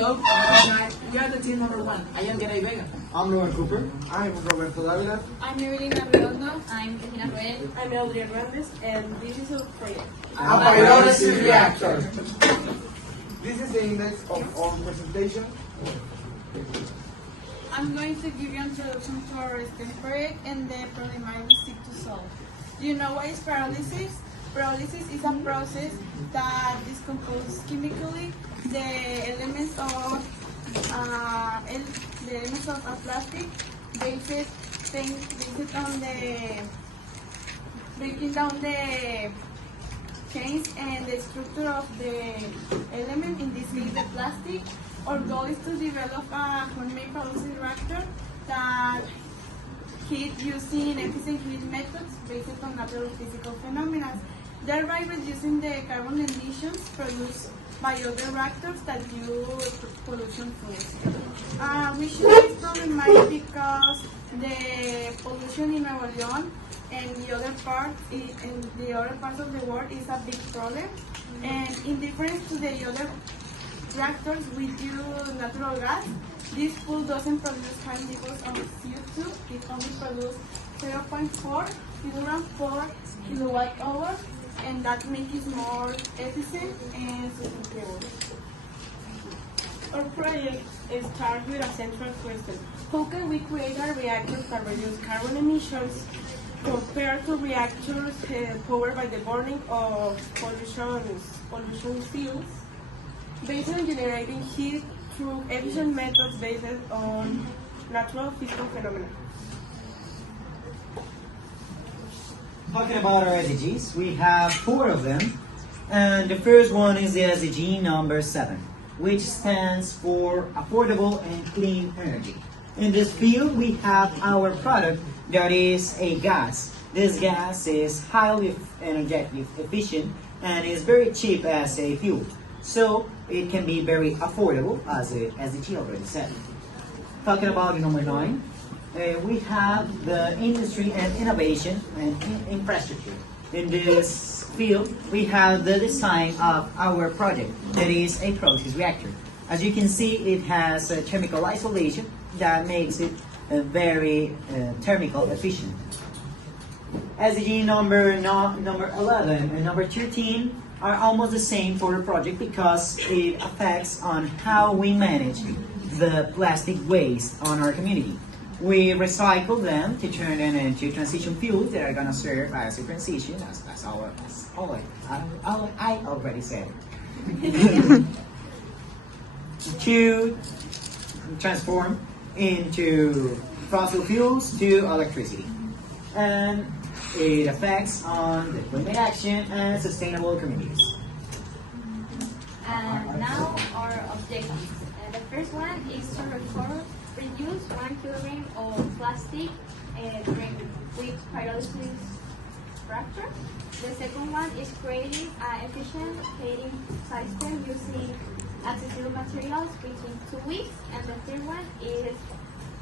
Hello, we are the team number 1. I am Gary Vega. I'm Noel Cooper. I'm Roberto Davila. I'm Evelina Redondo. I'm Regina Roel. I'm Eldria Grandes, and this is our project. A pyrolysis reactor. This is the index of our presentation. I'm going to give you an introduction to our study project and the problem I will seek to solve. Do you know what is pyrolysis? Pyrolysis is a process that decomposes chemically the elements of a plastic based on the breaking down the chains and the structure of the element, in this case the plastic. Our goal is to develop a homemade pyrolysis reactor that heat using efficient heat methods based on natural physical phenomena, thereby reducing the carbon emissions produced by other reactors that use pollution fuels. We choose this problem because the pollution in Nuevo León and the other parts of the world is a big problem. And in difference to the other reactors which use natural gas, this pool doesn't produce high levels of CO2. It only produces 0.4 kilograms per kilowatt hour, and that makes it more efficient and sustainable. Our project starts with a central question. How can we create a reactor that reduces carbon emissions compared to reactors powered by the burning of pollution fuels, based on generating heat through efficient methods based on natural physical phenomena? Talking about our SDGs, we have 4 of them, and the first one is the SDG number 7, which stands for affordable and clean energy. In this field, we have our product that is a gas. This gas is highly energetic efficient and is very cheap as a fuel, so it can be very affordable, as the SDG already said. Talking about number 9, we have the industry and innovation and infrastructure. In this field, we have the design of our project, that is a process reactor. As you can see, it has a chemical isolation that makes it very thermical efficient. SDG number 11 and number 13 are almost the same for the project because it affects on how we manage the plastic waste on our community. We recycle them to turn them into transition fuels that are going to serve as a transition, as I already said, to transform into fossil fuels to electricity. And it affects on the climate action and sustainable communities. And now our objectives. The first one is to reduce 1 kilogram of plastic during with pyrolysis reactor. The second one is creating an efficient heating system using accessible materials within 2 weeks. And the third one is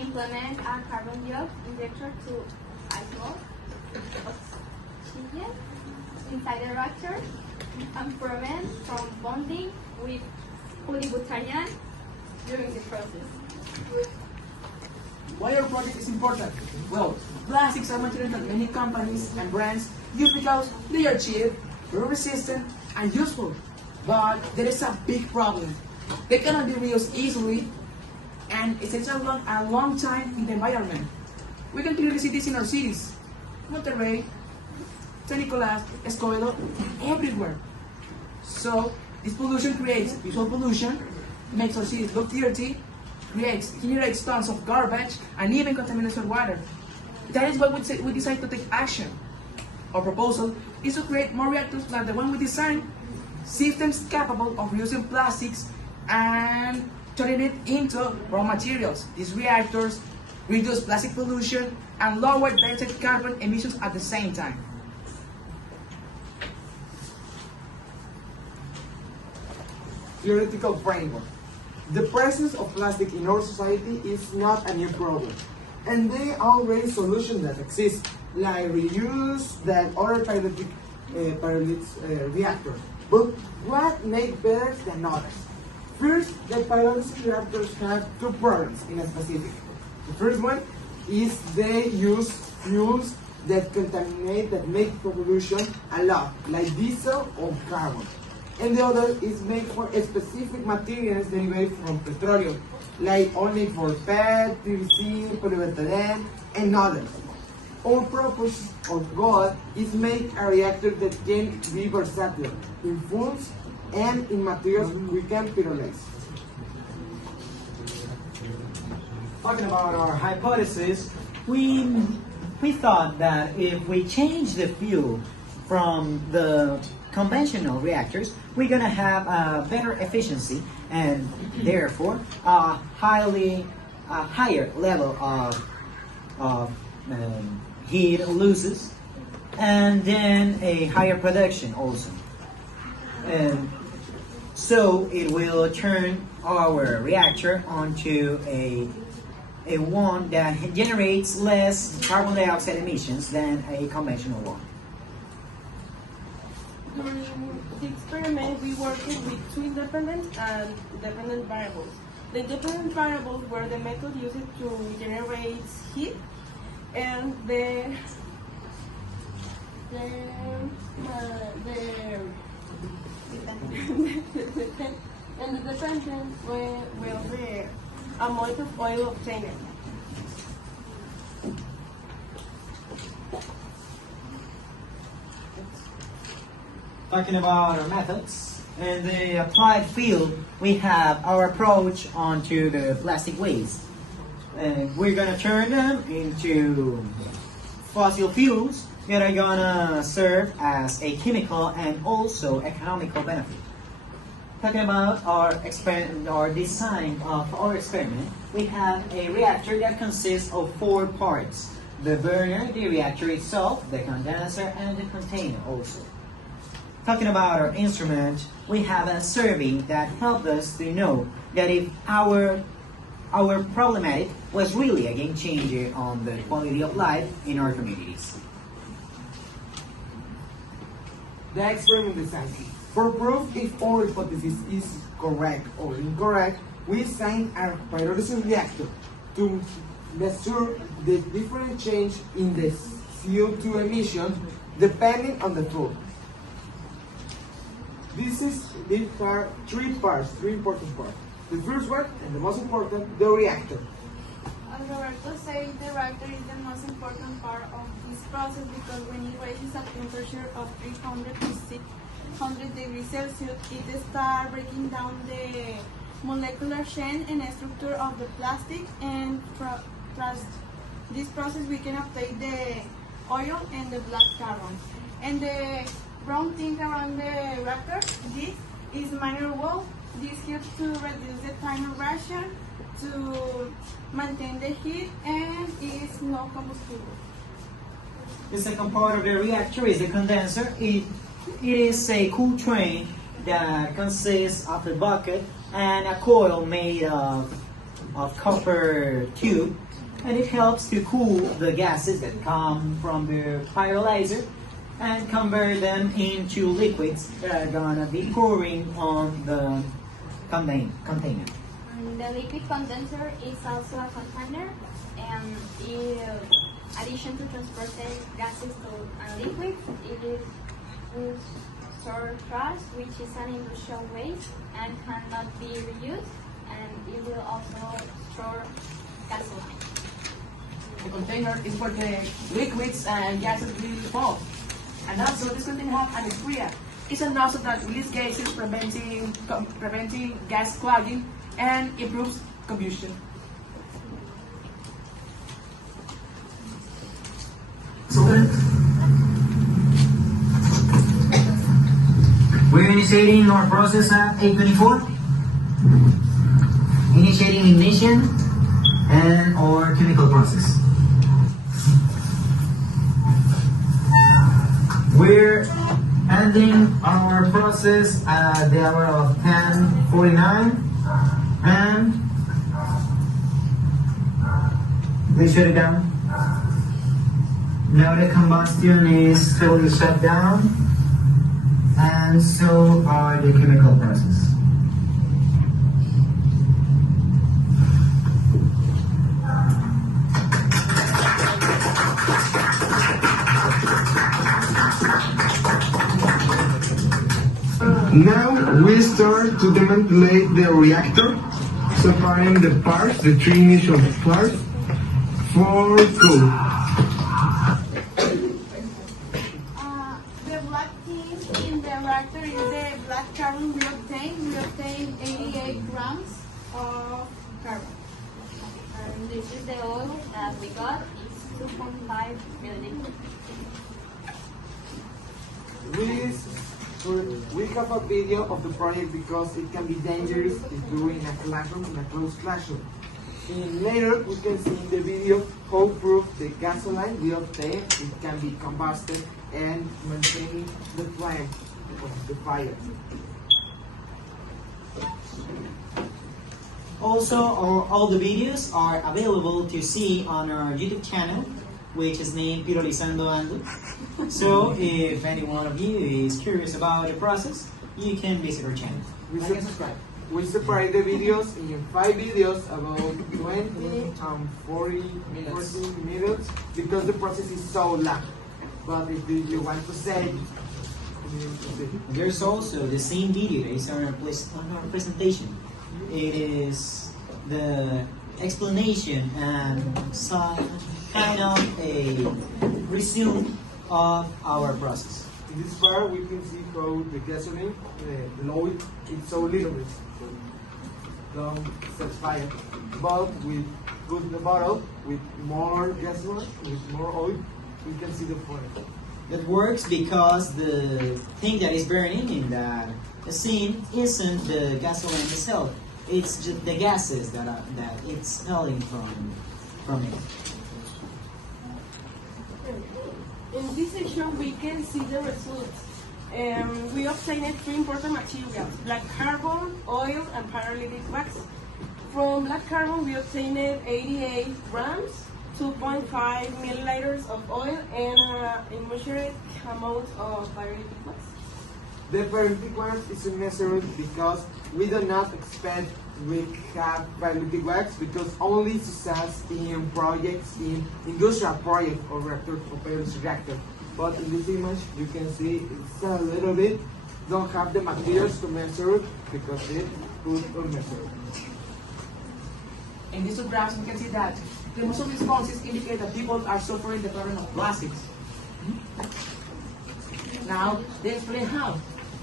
implement a carbon dioxide injector to isolate oxygen inside the reactor and prevent from bonding with polybutadiene during the process. Why our project is important? Well, plastics are materials that many companies and brands use because they are cheap, very resistant, and useful. But there is a big problem. They cannot be reused easily, and it takes a long time in the environment. We can clearly see this in our cities. Monterrey, San Nicolas, Escobedo, everywhere. So, this pollution creates visual pollution, makes our cities look dirty, generates tons of garbage, and even contaminates our water. That is why we decide to take action. Our proposal is to create more reactors like the one we designed, systems capable of reusing plastics and turning it into raw materials. These reactors reduce plastic pollution and lower direct carbon emissions at the same time. Theoretical framework. The presence of plastic in our society is not a new problem, and there are already solutions that exist, like reuse that other pyrolytic reactors. But what makes better than others? First, the pyrolysis reactors have two problems in a specific. The first one is they use fuels that contaminate, that make pollution a lot, like diesel or carbon. And the other is made for specific materials derived from petroleum, like only for PET, PVC, polyethylene, and others. Our purpose or goal is make a reactor that can be versatile in fuels and in materials we can pyrolyze. Talking about our hypothesis, we thought that if we change the fuel from the conventional reactors, we're gonna have a better efficiency and therefore a higher level of heat losses, and then a higher production also. And so it will turn our reactor onto a one that generates less carbon dioxide emissions than a conventional one. During the experiment, we worked with two independent and dependent variables. The independent variables were the method used to generate heat, and the dependent will be amount of oil obtained. Talking about our methods, in the applied field, we have our approach onto the plastic waste. We're gonna turn them into fossil fuels that are gonna serve as a chemical and also economical benefit. Talking about our design of our experiment, we have a reactor that consists of 4 parts: the burner, the reactor itself, the condenser, and the container also. Talking about our instrument, we have a survey that helped us to know that if our problematic was really a game changer on the quality of life in our communities. The experiment design. For proof if our hypothesis is correct or incorrect, we designed a pyrolysis reactor to measure the different change in the CO2 emission depending on the fuel. These are 3 important parts. The first one, and the most important, the reactor. Roberto said the reactor is the most important part of this process because when it reaches a temperature of 300 to 600 degrees Celsius, it starts breaking down the molecular chain and structure of the plastic, and through this process we can obtain the oil and the black carbon. And the brown thing around the reactor, this is minor wall. This helps to reduce the time of reaction, to maintain the heat, and is no combustible. The second part of the reactor is the condenser. It is a cool train that consists of a bucket and a coil made of copper tube, and it helps to cool the gases that come from the pyrolyzer and convert them into liquids that are gonna be pouring on the container. The liquid condenser is also a container, and in addition to transporting gases to a liquid, it is store trash, which is an industrial waste and cannot be reused, and it will also store gasoline. The container is where the liquids and gases will fall. And also this container has an sprayer. It's a nozzle that releases gases, preventing gas clogging and improves combustion. We're initiating our process at 8:24. Initiating ignition and our chemical process. We're ending our process at the hour of 10:49, and we shut it down. Now the combustion is totally shut down, and so are the chemical process. we start to demantulate the reactor, separating the parts, the three initial parts, for cool. The black thing in the reactor is the black carbon we obtain. We obtain 88 grams of carbon. And this is the oil that we got. It's 2.5 milliliters. We have a video of the project because it can be dangerous if you're in a classroom, in a closed classroom. And later we can see in the video how proof the gasoline we obtain it can be combusted and maintaining the flame of the fire. Also, all the videos are available to see on our YouTube channel, which is named Pirolizando Ando. So, if any one of you is curious about the process, you can visit our channel. We separate the videos in 5 videos about 20 and 40 minutes because the process is so long. But if you want to say, There's also the same video that is on our presentation. It is the explanation and some kind of a resume of our process. in this part we can see how the gasoline, the oil, it's so little bit, so don't set fire. But we put the bottle with more gasoline, with more oil, we can see the fire. That works because the thing that is burning in that scene isn't the gasoline itself. It's just the gases that it's smelling from it. In this section, we can see the results. We obtained 3 important materials: black carbon, oil, and pyrolytic wax. From black carbon, we obtained 88 grams, 2.5 milliliters of oil, and a measured amount of pyrolytic wax. The pyrolytic wax is unnecessary because we do not expect we have pyrolytic wax because only success in projects, in industrial project or reactor or pyrolysis reactor. But in this image you can see it's a little bit, don't have the materials to measure because it put unmeasured. In these two graphs, we can see that the most of responses indicate that people are suffering the problem of plastics. Now, they explain how.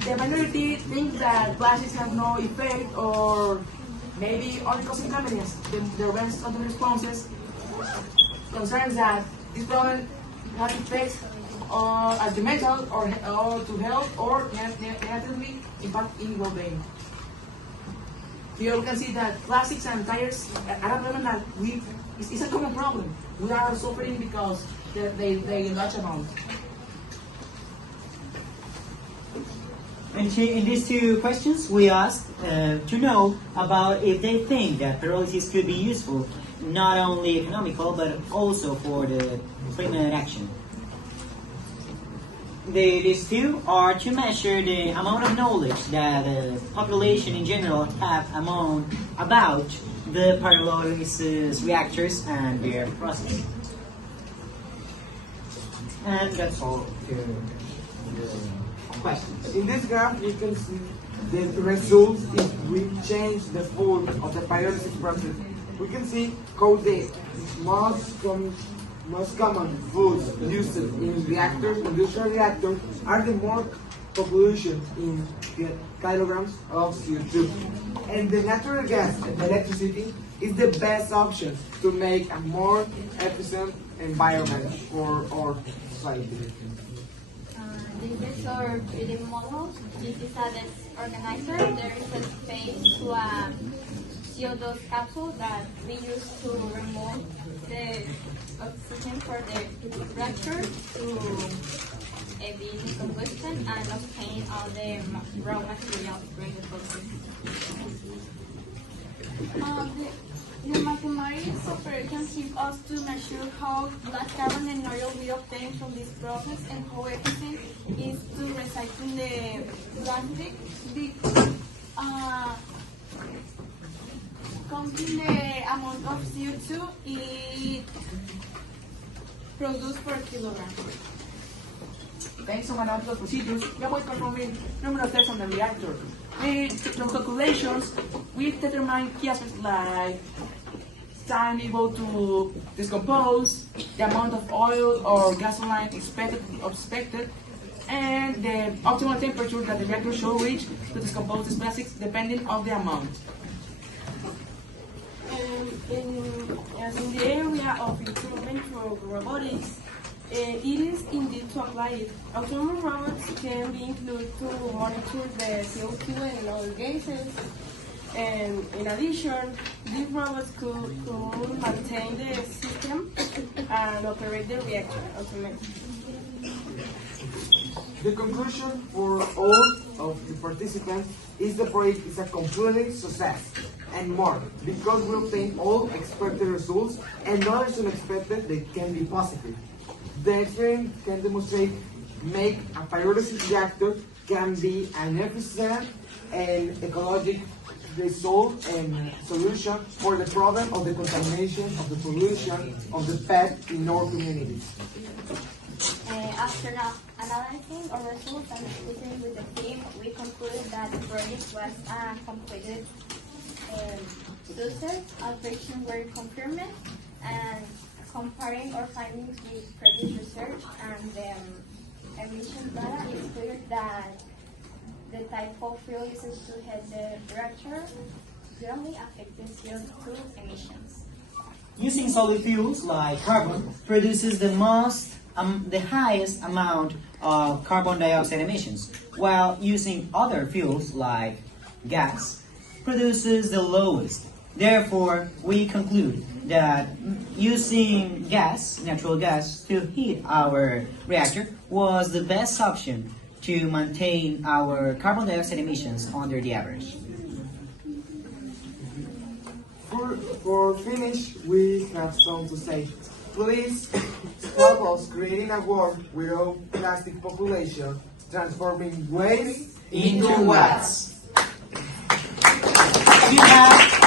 The minority thinks that plastics have no effect or maybe only cause inconvenience. The rest of the responses concerns that this problem has effects at the mental or to health or negatively impact in well-being. Here we can see that plastics and tires are a problem that it's a common problem. We are suffering because they large amount. And in these 2 questions, we asked to know about if they think that pyrolysis could be useful, not only economical, but also for the climate action. These 2 are to measure the amount of knowledge that the population in general have about the pyrolysis reactors and their process. And that's all to the questions. In this graph you can see the results if we change the food of the pyrolysis process. We can see how the most common foods used in reactors, industrial reactors, are the more population in kilograms of CO2. And the natural gas and electricity is the best option to make a more efficient environment for our society. This is our 3D model. This is a organizer. There is a space to a CO2 capsule that we use to remove the oxygen for the reactor to evade combustion and obtain all the raw materials during the process. The mathematics operations help us to measure how black carbon and oil we obtain from this process and how efficient it is to recycle the plastic. Counting the amount of CO2 it produces per kilogram. Based on analytical procedures, we avoid performing numerous tests on the reactor. through calculations, we determine key aspects like time able to decompose, the amount of oil or gasoline expected, and the optimal temperature that the reactor should reach to decompose these plastics depending on the amount. As in the area of improvement for robotics, it is indeed to apply it. Autonomous robots can be included to monitor the CO2 and other gases. And in addition, these robots could maintain the system and operate the reactor automatically. The conclusion for all of the participants is the project is a complete success and more because we obtain all expected results and others unexpected that can be positive. The experiment can demonstrate make a pyrolysis reactor can be an efficient and ecologic result and solution for the problem of the contamination of the pollution of the pet in our communities. After analyzing our results and speaking with the team, we concluded that the project was a completed success. Observations were confirmed, and comparing our findings with previous research and the emission data, it's clear that the type of fuel used to heat the reactor directly affects the CO2 emissions. Using solid fuels like carbon produces the highest amount of carbon dioxide emissions, while using other fuels like gas produces the lowest. Therefore, we conclude that using natural gas, to heat our reactor was the best option to maintain our carbon dioxide emissions under the average. For finish, we have some to say. Please help us creating a world without plastic population, transforming waste Into watts. You have